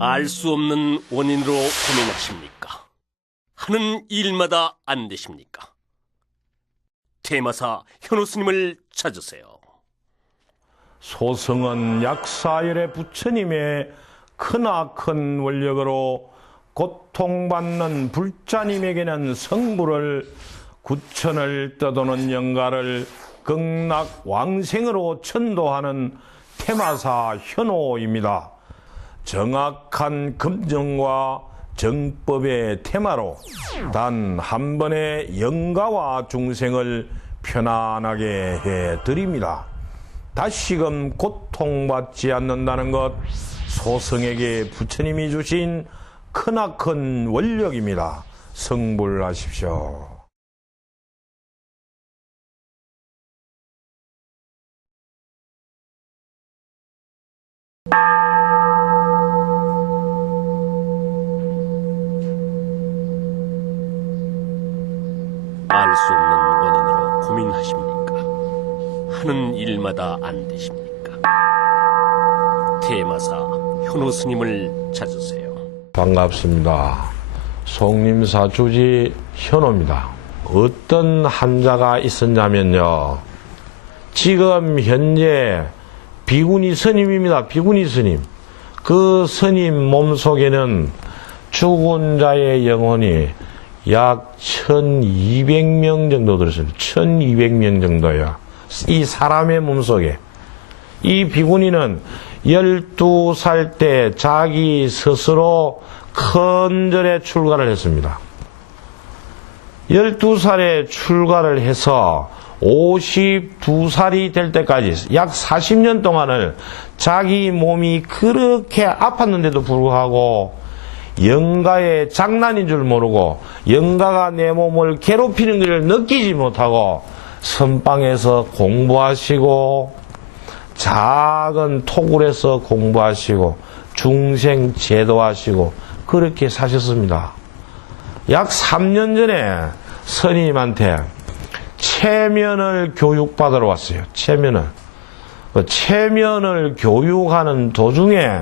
알 수 없는 원인으로 고민하십니까? 하는 일마다 안 되십니까? 테마사 현호 스님을 찾으세요. 소승은 약 4일의 부처님의 크나큰 원력으로 고통받는 불자님에게는 성불을, 구천을 떠도는 영가를 극락왕생으로 천도하는 테마사 현호입니다. 정확한 검증과 정법의 테마로 단 한 번의 영가와 중생을 편안하게 해드립니다. 다시금 고통받지 않는다는 것, 소승에게 부처님이 주신 크나큰 원력입니다. 성불하십시오. 알 수 없는 원인으로 고민하십니까? 하는 일마다 안 되십니까? 테마사 현호 스님을 찾으세요. 반갑습니다. 송림사 주지 현호입니다. 어떤 환자가 있었냐면요, 지금 현재 비구니 스님입니다. 비구니 스님. 그 스님 몸속에는 죽은 자의 영혼이 약 1200명 정도 들었습니다. 1200명 정도요. 이 사람의 몸속에. 이 비구니는 12살 때 자기 스스로 큰 절에 출가를 했습니다. 12살에 출가를 해서 52살이 될 때까지 약 40년 동안을 자기 몸이 그렇게 아팠는데도 불구하고 영가의 장난인 줄 모르고 영가가 내 몸을 괴롭히는 것을 느끼지 못하고 선방에서 공부하시고 작은 토굴에서 공부하시고 중생 제도하시고 그렇게 사셨습니다. 약 3년 전에 스님한테 체면을 교육받으러 왔어요. 체면을. 그 체면을 교육하는 도중에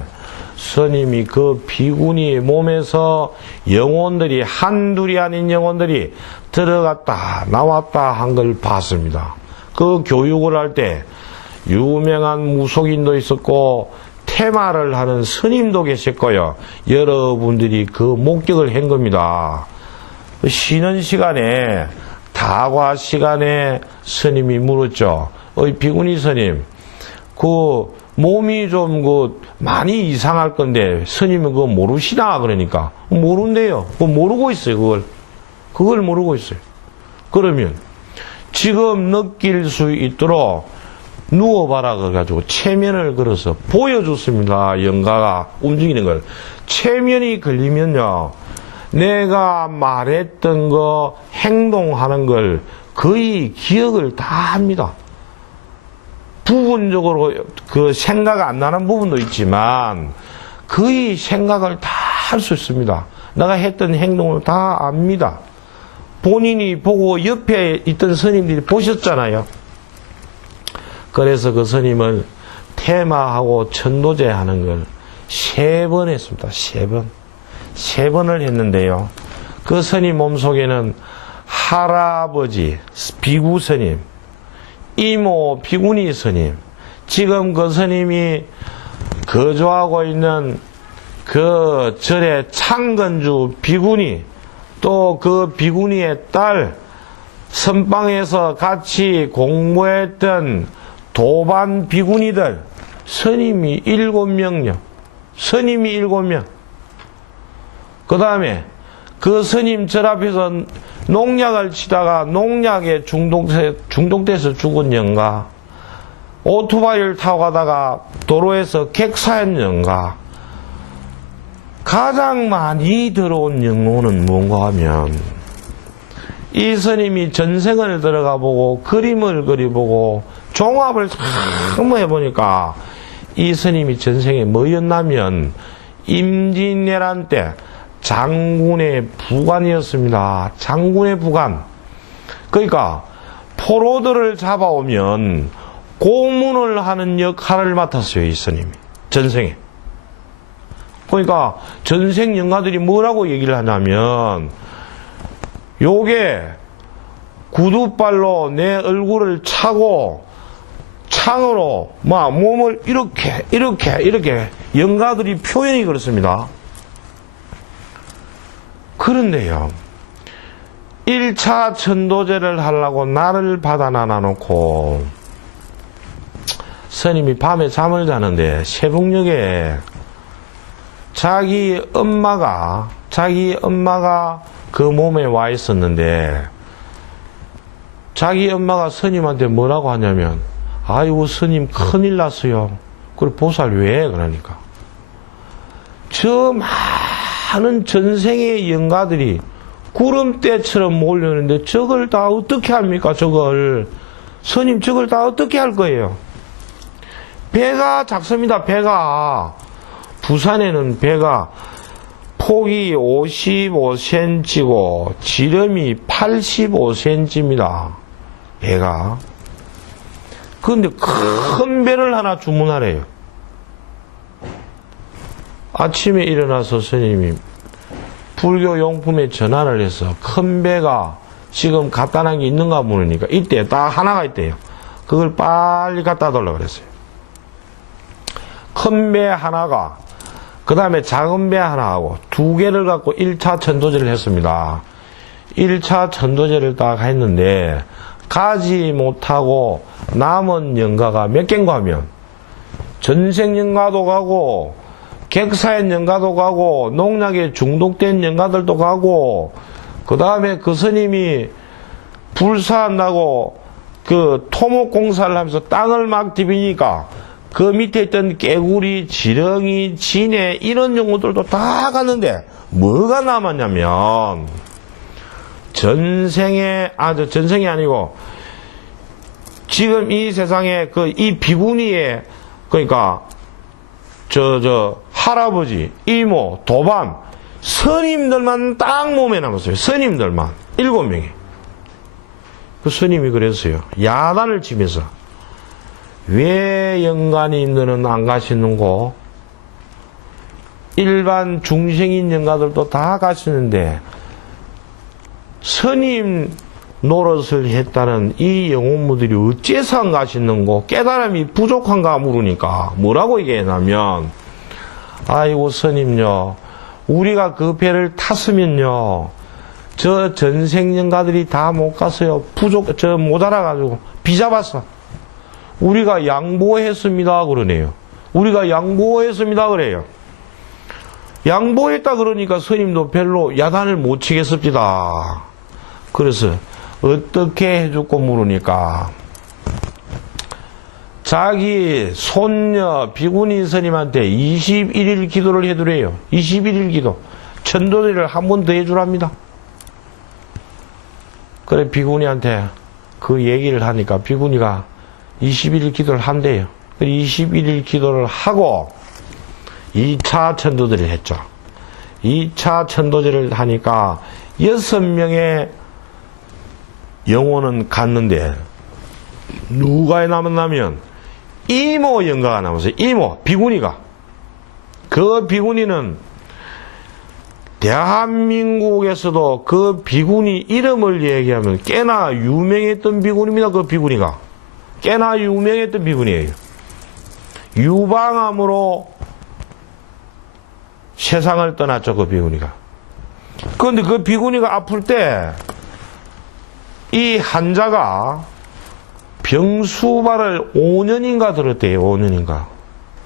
스님이 그 비구니 몸에서 영혼들이 한둘이 아닌 영혼들이 들어갔다 나왔다 한 걸 봤습니다. 그 교육을 할 때 유명한 무속인도 있었고 테마를 하는 스님도 계셨고요. 여러분들이 그 목격을 한 겁니다. 쉬는 시간에 다과 시간에 스님이 물었죠. 비구니 스님, 그 몸이 좀 많이 이상할 건데 스님은 그거 모르시나? 그러니까 모른대요. 그거 모르고 있어요. 그걸 모르고 있어요. 그러면 지금 느낄 수 있도록 누워봐라 그래가지고 체면을 걸어서 보여줬습니다. 영가가 움직이는 걸. 체면이 걸리면요, 내가 말했던 거 행동하는 걸 거의 기억을 다 합니다. 부분적으로 그 생각 안 나는 부분도 있지만 거의 생각을 다 할 수 있습니다. 내가 했던 행동을 다 압니다. 본인이 보고 옆에 있던 스님들이 보셨잖아요. 그래서 그 스님을 테마하고 천도제 하는 걸 3번 했습니다. 3번. 3번을 했는데요. 그 스님 몸속에는 할아버지 비구 스님, 이모 비구니 스님, 지금 그 스님이 거주하고 있는 그 절의 창건주 비구니, 또 그 비구니의 딸, 선방에서 같이 공부했던 도반 비구니들, 스님이 7명요. 스님이 7명. 그 다음에 그 스님 절 앞에서 농약을 치다가 농약에 중독돼서 죽은 영가, 오토바이를 타고 가다가 도로에서 객사한 영가, 가장 많이 들어온 영혼은 뭔가 하면 이 스님이 전생을 들어가 보고 그림을 그려보고 종합을 한번 해보니까 이 스님이 전생에 뭐였냐면 임진왜란 때 장군의 부관이었습니다. 장군의 부관. 그러니까 포로들을 잡아오면 고문을 하는 역할을 맡았어요. 이 스님이 전생에 그러니까 전생 영가들이 뭐라고 얘기를 하냐면, 요게 구두발로 내 얼굴을 차고 창으로 막 몸을 이렇게 영가들이 표현이 그렇습니다. 그런데요, 1차 천도제를 하려고 나를 받아 놔놓고 스님이 밤에 잠을 자는데 새벽녘에 자기 엄마가 그 몸에 와 있었는데, 자기 엄마가 스님한테 뭐라고 하냐면, 아이고 스님 큰일 났어요. 그래 보살 왜? 그러니까 저 많은 전생의 영가들이 구름대처럼 몰려오는데 저걸 다 어떻게 합니까? 저걸 스님 저걸 다 어떻게 할 거예요? 배가 작습니다. 배가 부산에는 배가 폭이 55cm고 지름이 85cm입니다. 배가. 그런데 큰 배를 하나 주문하래요. 아침에 일어나서 스님이 불교 용품에 전화를 해서 큰 배가 지금 갖다 놓은 게 있는가 물으니까 이때 딱 하나가 있대요. 그걸 빨리 갖다 달라고 그랬어요. 큰 배 하나가, 그 다음에 작은 배 하나하고 두 개를 갖고 1차 천도제를 했습니다. 1차 천도제를 딱 했는데 가지 못하고 남은 영가가 몇 개인가 하면 전생 영가도 가고 객사의 영가도 가고 농약에 중독된 영가들도 가고, 그 다음에 그 스님이 불사한다고 그 토목공사를 하면서 땅을 막 디비니까 그 밑에 있던 깨구리, 지렁이, 진해 이런 용어들도 다 갔는데 뭐가 남았냐면 전생이 아니고 지금 이 세상에 이 비구니에, 그러니까 할아버지, 이모, 도반, 스님들만 딱 몸에 남았어요. 스님들만 7명이. 그 스님이 그랬어요. 야단을 치면서 왜 영가님들은 안 가시는고? 일반 중생인 영가들도 다 가시는데 스님 노릇을 했다는 이 영혼무들이 어째서 안 가시는고? 깨달음이 부족한가 물으니까 뭐라고 얘기했냐면, 아이고 스님요, 우리가 그 배를 탔으면요 저 전생 영가들이 다 못 갔어요. 모자라가지고 비잡았어. 우리가 양보했습니다 그러네요. 우리가 양보했습니다 그래요. 양보했다 그러니까 스님도 별로 야단을 못 치겠습니다. 그래서 어떻게 해줄고 물으니까 자기 손녀 비구니 스님한테 21일 기도를 해두래요. 21일 기도. 천도제를 한 번 더 해주랍니다. 그래 비구니한테 그 얘기를 하니까 비구니가 21일 기도를 한대요. 21일 기도를 하고 2차 천도제를 했죠. 2차 천도제를 하니까 6명의 영혼은 갔는데 누가 남았냐면 이모 영가가 남았어요. 이모 비구니가. 그 비구니는 대한민국에서도 그 비구니 이름을 얘기하면 꽤나 유명했던 비구니입니다. 그 비구니가 꽤나 유명했던 비구니예요. 유방암으로 세상을 떠났죠. 그 비구니가. 그런데 그 비구니가 아플 때 이 환자가 병수발을 5년인가 들었대요. 5년인가.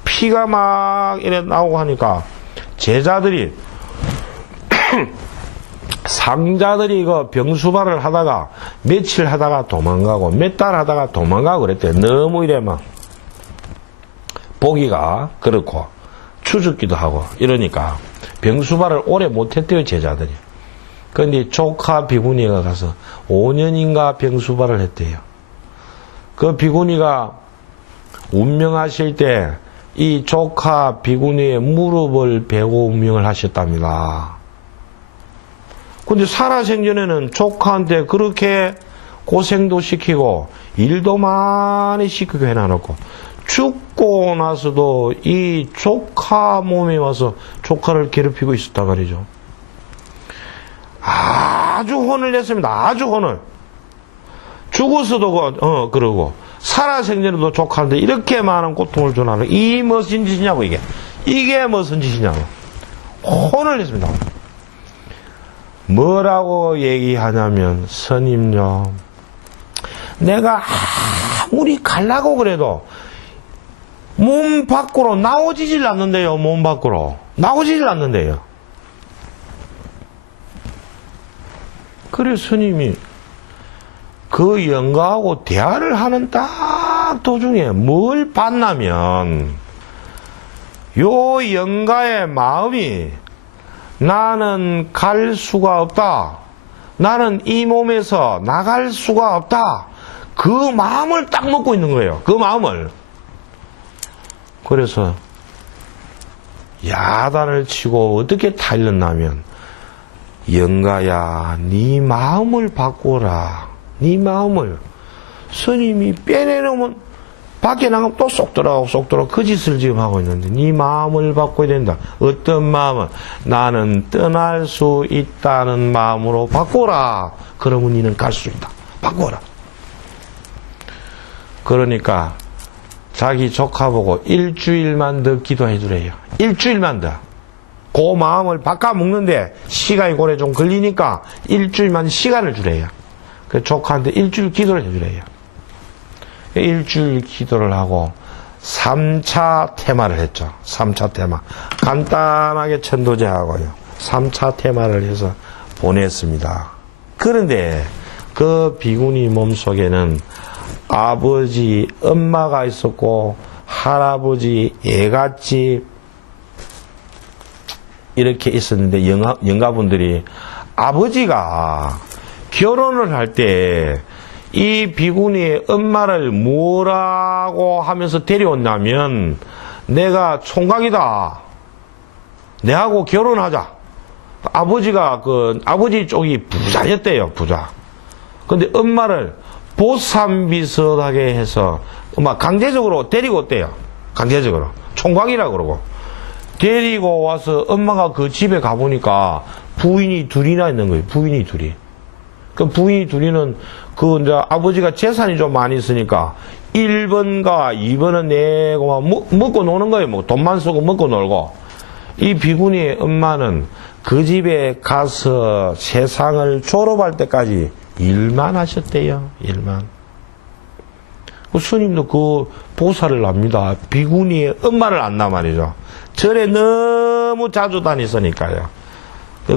피가 막 이래 나오고 하니까 제자들이 상자들이 이거 병수발을 하다가 며칠 하다가 도망가고 몇 달 하다가 도망가고 그랬대요. 너무 이래 막 보기가 그렇고 추죽기도 하고 이러니까 병수발을 오래 못했대요. 제자들이. 그런데 조카 비구니가 가서 5년인가 병수발을 했대요. 그 비구니가 운명하실 때 이 조카 비구니의 무릎을 베고 운명을 하셨답니다. 근데 살아생전에는 조카한테 그렇게 고생도 시키고 일도 많이 시키고 해놔놓고 죽고 나서도 이 조카 몸에 와서 조카를 괴롭히고 있었단 말이죠. 아주 혼을 냈습니다. 아주 혼을. 죽어서도 그러고 살아생전에도 조카한테 이렇게 많은 고통을 주나는 이 무슨 짓이냐고 이게. 이게 무슨 짓이냐고. 혼을 냈습니다. 뭐라고 얘기하냐면 스님요, 내가 아무리 가려고 그래도 몸 밖으로 나오지질 않는데요. 몸 밖으로 나오지질 않는데요. 그래 스님이 그 영가하고 대화를 하는 딱 도중에 뭘 봤냐면 요 영가의 마음이 나는 갈 수가 없다. 나는 이 몸에서 나갈 수가 없다. 그 마음을 딱 먹고 있는 거예요. 그 마음을. 그래서 야단을 치고 어떻게 타일렀냐면 영가야, 네 마음을 바꾸라. 네 마음을. 스님이 빼내놓으면 밖에 나가면 또 쏙 들어가고 쏙 들어가고 그 짓을 지금 하고 있는데 네 마음을 바꿔야 된다. 어떤 마음은 나는 떠날 수 있다는 마음으로 바꿔라. 그러면 너는 갈 수 있다. 바꿔라. 그러니까 자기 조카 보고 일주일만 더 기도해 주래요. 일주일만 더. 그 마음을 바꿔 먹는데 시간이 오래 좀 걸리니까 일주일만 시간을 주래요. 그 조카한테 일주일 기도를 해 주래요. 일주일 기도를 하고 3차 테마를 했죠. 3차 테마. 간단하게 천도제하고요. 3차 테마를 해서 보냈습니다. 그런데 그 비구니 몸속에는 아버지, 엄마가 있었고 할아버지, 애갓집 이렇게 있었는데 영가분들이 아버지가 결혼을 할 때 이 비구니의 엄마를 뭐라고 하면서 데려왔냐면 내가 총각이다. 내하고 결혼하자. 아버지가 아버지 쪽이 부자였대요. 부자. 근데 엄마를 보쌈비슷하게 해서 강제적으로 데리고 왔대요. 강제적으로. 총각이라 그러고. 데리고 와서 엄마가 그 집에 가보니까 부인이 둘이나 있는 거예요. 부인이 둘이. 그 부인이 둘이는 이제 아버지가 재산이 좀 많이 있으니까 1번과 2번은 내고 먹고 노는 거예요. 뭐 돈만 쓰고 먹고 놀고. 이 비구니의 엄마는 그 집에 가서 세상을 졸업할 때까지 일만 하셨대요. 일만. 그 스님도 그 보살을 압니다. 비구니의 엄마를 안단 말이죠. 절에 너무 자주 다녔으니까요.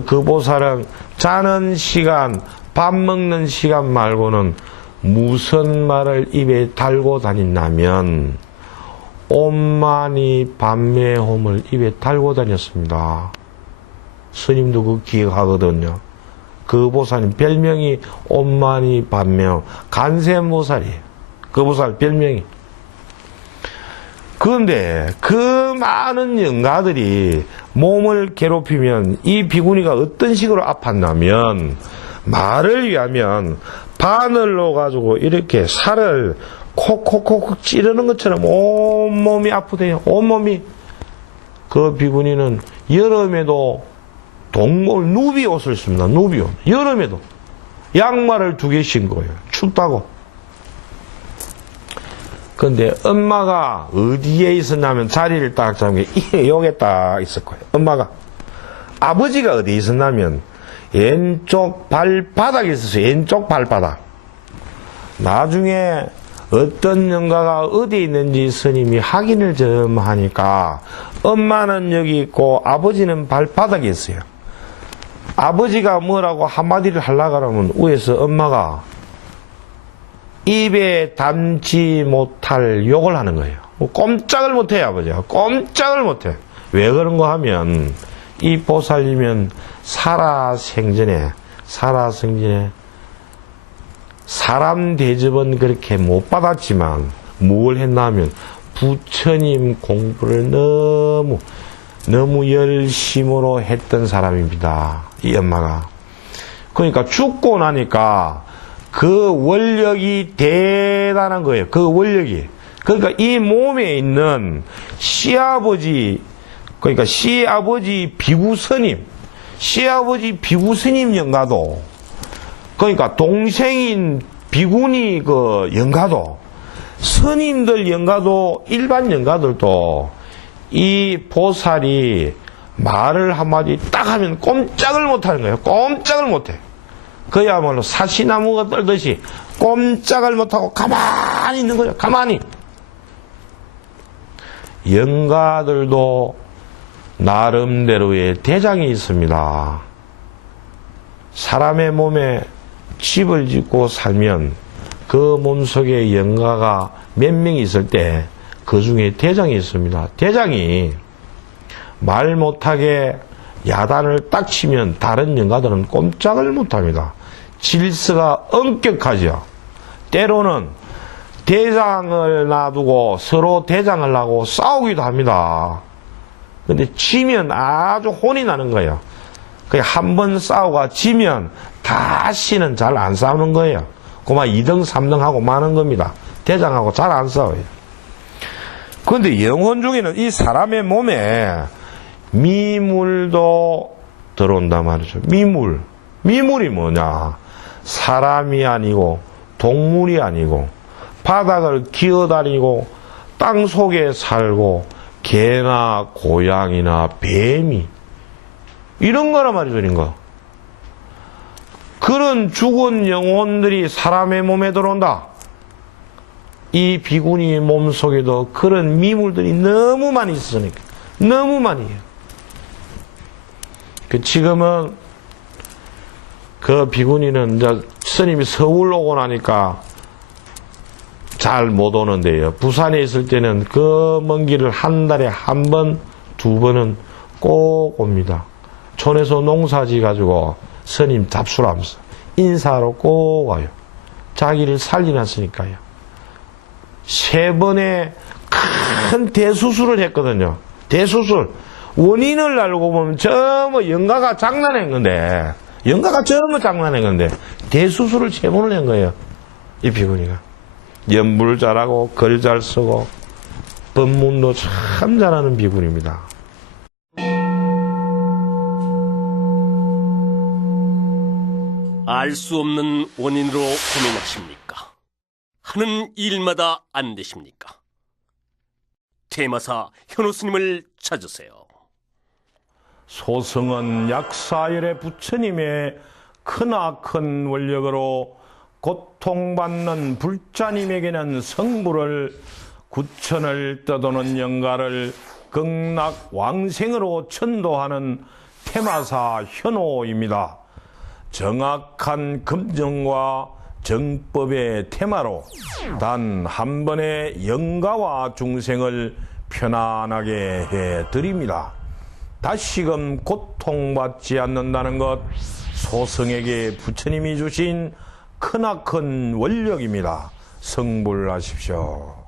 그 보살은 자는 시간, 밥 먹는 시간 말고는 무슨 말을 입에 달고 다닌다면 온만이 반매홈을 입에 달고 다녔습니다. 스님도 그 기억하거든요. 그 보살님 별명이 온만이 반매홈, 간세보살이에요. 그 보살 별명이. 그런데 그 많은 영가들이 몸을 괴롭히면 이 비구니가 어떤 식으로 아팠냐면 말을 위하면 바늘로 가지고 이렇게 살을 콕콕콕 찌르는 것처럼 온몸이 아프대요. 온몸이. 그 비구니는 여름에도 누비 옷을 씁니다. 누비 옷. 여름에도 양말을 2개 신 거예요. 춥다고. 근데 엄마가 어디에 있었냐면 자리를 딱 잡은 게 여기에 딱 있을 거예요. 엄마가. 아버지가 어디에 있었냐면 왼쪽 발바닥에 있었어요. 왼쪽 발바닥. 나중에 어떤 영가가 어디에 있는지 스님이 확인을 좀 하니까 엄마는 여기 있고 아버지는 발바닥에 있어요. 아버지가 뭐라고 한마디를 하려고 하면 위에서 엄마가 입에 담지 못할 욕을 하는 거예요. 꼼짝을 못해요. 아버지가. 꼼짝을 못해. 왜 그런 거 하면 이 보살님은 살아생전에 사람 대접은 그렇게 못 받았지만 뭘 했냐면 부처님 공부를 너무 열심으로 했던 사람입니다. 이 엄마가. 그러니까 죽고 나니까 그 원력이 대단한 거예요. 그 원력이. 그러니까 이 몸에 있는 시아버지, 그러니까 시아버지 비구스님, 시아버지 비구스님 영가도, 그러니까 동생인 비구니 그 영가도, 스님들 영가도, 일반 영가들도 이 보살이 말을 한마디 딱 하면 꼼짝을 못 하는 거예요. 꼼짝을 못 해. 그야말로 사시나무가 떨듯이 꼼짝을 못 하고 가만히 있는 거예요. 가만히. 영가들도 나름대로의 대장이 있습니다. 사람의 몸에 집을 짓고 살면 그 몸속에 영가가 몇 명이 있을 때 그 중에 대장이 있습니다. 대장이 말 못하게 야단을 딱 치면 다른 영가들은 꼼짝을 못합니다. 질서가 엄격하죠. 때로는 대장을 놔두고 서로 대장을 하고 싸우기도 합니다. 근데 지면 아주 혼이 나는 거예요. 한 번 싸우가 지면 다시는 잘 안 싸우는 거예요. 그만 2등, 3등 하고 마는 겁니다. 대장하고 잘 안 싸워요. 그런데 영혼 중에는 이 사람의 몸에 미물도 들어온단 말이죠. 미물. 미물이 뭐냐? 사람이 아니고 동물이 아니고 바닥을 기어다니고 땅 속에 살고 개나 고양이나 뱀이 이런 거란 말이죠. 이런 거. 그런 죽은 영혼들이 사람의 몸에 들어온다. 이 비구니 몸속에도 그런 미물들이 너무 많이 있으니까. 너무 많이에요. 지금은 그 비구니는 이제 스님이 서울 오고 나니까 잘 못 오는데요. 부산에 있을 때는 그 먼 길을 한 달에 한 번, 두 번은 꼭 옵니다. 촌에서 농사지 가지고 스님 잡수하면서 인사하러 꼭 와요. 자기를 살리놨으니까요. 3번의 큰 대수술을 했거든요. 대수술. 원인을 알고 보면 전부 영가가 장난한 건데, 영가가 전부 장난한 건데, 대수술을 3번을 한 거예요. 이 비구니가. 연불 잘하고, 글 잘 쓰고, 법문도 참 잘하는 비구니입니다. 알 수 없는 원인으로 고민하십니까? 하는 일마다 안 되십니까? 테마사 현호 스님을 찾으세요. 소승은 약사열의 부처님의 크나큰 원력으로 고통받는 불자님에게는 성불을 구천을 떠도는 영가를 극락왕생으로 천도하는 테마사 현호입니다. 정확한 검증과 정법의 테마로 단 한 번의 영가와 중생을 편안하게 해드립니다. 다시금 고통받지 않는다는 것, 소승에게 부처님이 주신 크나큰 원력입니다. 성불하십시오.